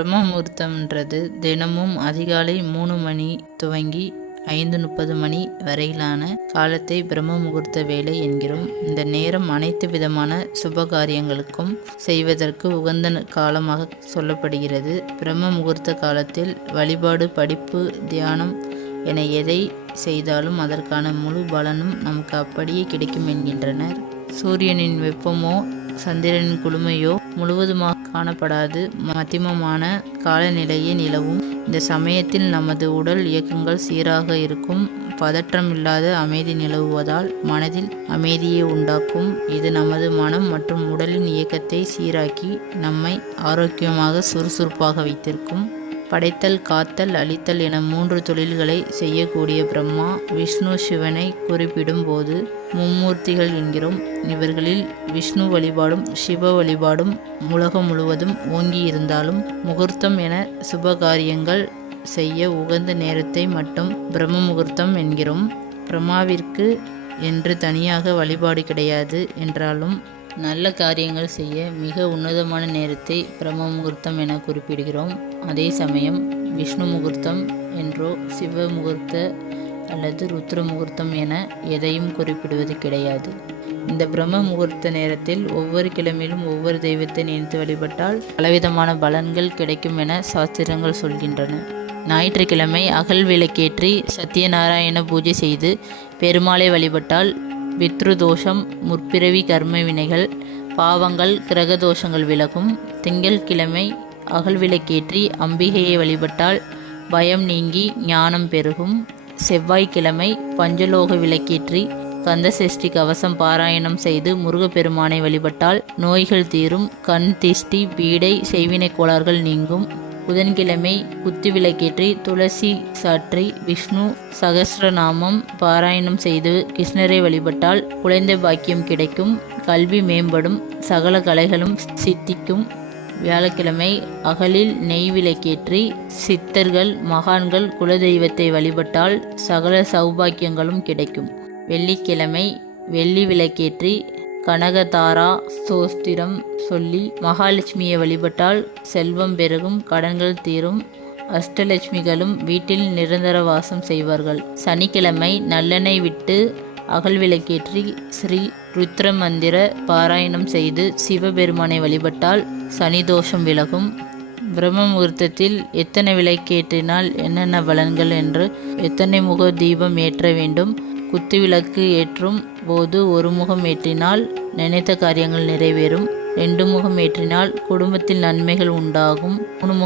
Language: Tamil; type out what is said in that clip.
பிரம்ம முகூர்த்தம்ன்றது தினமும் அதிகாலை 3 மணி துவங்கி 5:30 மணி வரையிலான காலத்தை பிரம்ம முகூர்த்த வேலை என்கிறோம். இந்த நேரம் அனைத்து விதமான சுப காரியங்களுக்கும் செய்வதற்கு உகந்த காலமாக சொல்லப்படுகிறது. பிரம்ம முகூர்த்த காலத்தில் வழிபாடு, படிப்பு, தியானம் என எதை செய்தாலும் அதற்கான முழு பலனும் நமக்கு அப்படியே கிடைக்கும் என்கின்றனர். சூரியனின் வெப்பமோ சந்திரனின் குளுமையோ முழுவதுமாக காணப்படாது. மத்தியமமான காலநிலையே நிலவும் இந்த சமயத்தில் நமது உடல் இயக்கங்கள் சீராக இருக்கும். பதற்றமில்லாத அமைதி நிலவுவதால் மனதில் அமைதியை உண்டாக்கும். இது நமது மனம் மற்றும் உடலின் இயக்கத்தை சீராக்கி நம்மை ஆரோக்கியமாக சுறுசுறுப்பாக வைத்திருக்கும். படைத்தல், காத்தல், அழித்தல் என 3 தொழில்களை செய்யக்கூடிய பிரம்மா, விஷ்ணு, சிவனை குறிப்பிடும் போது மும்மூர்த்திகள் என்கிறோம். இவர்களில் விஷ்ணு வழிபாடும் சிவ வழிபாடும் உலகம் முழுவதும் ஓங்கி இருந்தாலும் முகூர்த்தம் என சுபகாரியங்கள் செய்ய உகந்த நேரத்தை மட்டும் பிரம்ம முகூர்த்தம் என்கிறோம். பிரம்மாவிற்கு என்று தனியாக வழிபாடு கிடையாது என்றாலும் நல்ல காரியங்கள் செய்ய மிக உன்னதமான நேரத்தை பிரம்ம முகூர்த்தம் என குறிப்பிடுகிறோம். அதே சமயம் விஷ்ணு முகூர்த்தம் என்றோ சிவ முகூர்த்த அல்லது ருத்ர முகூர்த்தம் என எதையும் குறிப்பிடுவது கிடையாது. இந்த பிரம்ம முகூர்த்த நேரத்தில் ஒவ்வொரு கிழமையிலும் ஒவ்வொரு தெய்வத்தை நினைத்து வழிபட்டால் பலவிதமான பலன்கள் கிடைக்கும் என சாஸ்திரங்கள் சொல்கின்றன. ஞாயிற்றுக்கிழமை அகல் விளக்கேற்றி சத்யநாராயண பூஜை செய்து பெருமாளை வழிபட்டால் பித்ரு தோஷம், முற்பிறவி கர்ம வினைகள், பாவங்கள், கிரக தோஷங்கள் விலகும். திங்கட்கிழமை அகல் விளக்கேற்றி அம்பிகையை வழிபட்டால் பயம் நீங்கி ஞானம் பெருகும். செவ்வாய்க்கிழமை பஞ்சலோக விளக்கேற்றி கந்தசஷ்டி கவசம் பாராயணம் செய்து முருகப்பெருமானை வழிபட்டால் நோய்கள் தீரும். கண் திஷ்டி, பீடை, செய்வினை கோளாறுகள் நீங்கும். புதன்கிழமை குத்து விளக்கேற்றி துளசி சாற்றி விஷ்ணு சகஸ்ரநாமம் பாராயணம் செய்து கிருஷ்ணரை வழிபட்டால் குழந்தை பாக்கியம் கிடைக்கும். கல்வி மேம்படும். சகல கலைகளும் சித்திக்கும். வியாழக்கிழமை அகலில் நெய் விளக்கேற்றி சித்தர்கள், மகான்கள், குலதெய்வத்தை வழிபட்டால் சகல சௌபாக்கியங்களும் கிடைக்கும். வெள்ளிக்கிழமை வெள்ளி விளக்கேற்றி கனகதாரா ஸ்தோத்திரம் சொல்லி மகாலட்சுமியை வழிபட்டால் செல்வம் பெருகும், கடன்கள் தீரும். அஷ்டலட்சுமிகளும் வீட்டில் நிரந்தர வாசம் செய்வார்கள். சனிக்கிழமை நல்லெண்ணெய் விட்டு அகல் விளக்கேற்றி ஸ்ரீ ருத்ர மந்திர பாராயணம் செய்து சிவபெருமானை வழிபட்டால் சனி தோஷம் விலகும். பிரம்ம முகூர்த்தத்தில் எத்தனை விளக்கேற்றினால் என்னென்ன பலன்கள் என்று, எத்தனை முக தீபம் ஏற்ற வேண்டும், குத்து விளக்கு ஏற்றும் போது 1 முகம் ஏற்றினால் நினைத்த காரியங்கள் நிறைவேறும், 2 முகம் ஏற்றினால் குடும்பத்தில் நன்மைகள் உண்டாகும், 3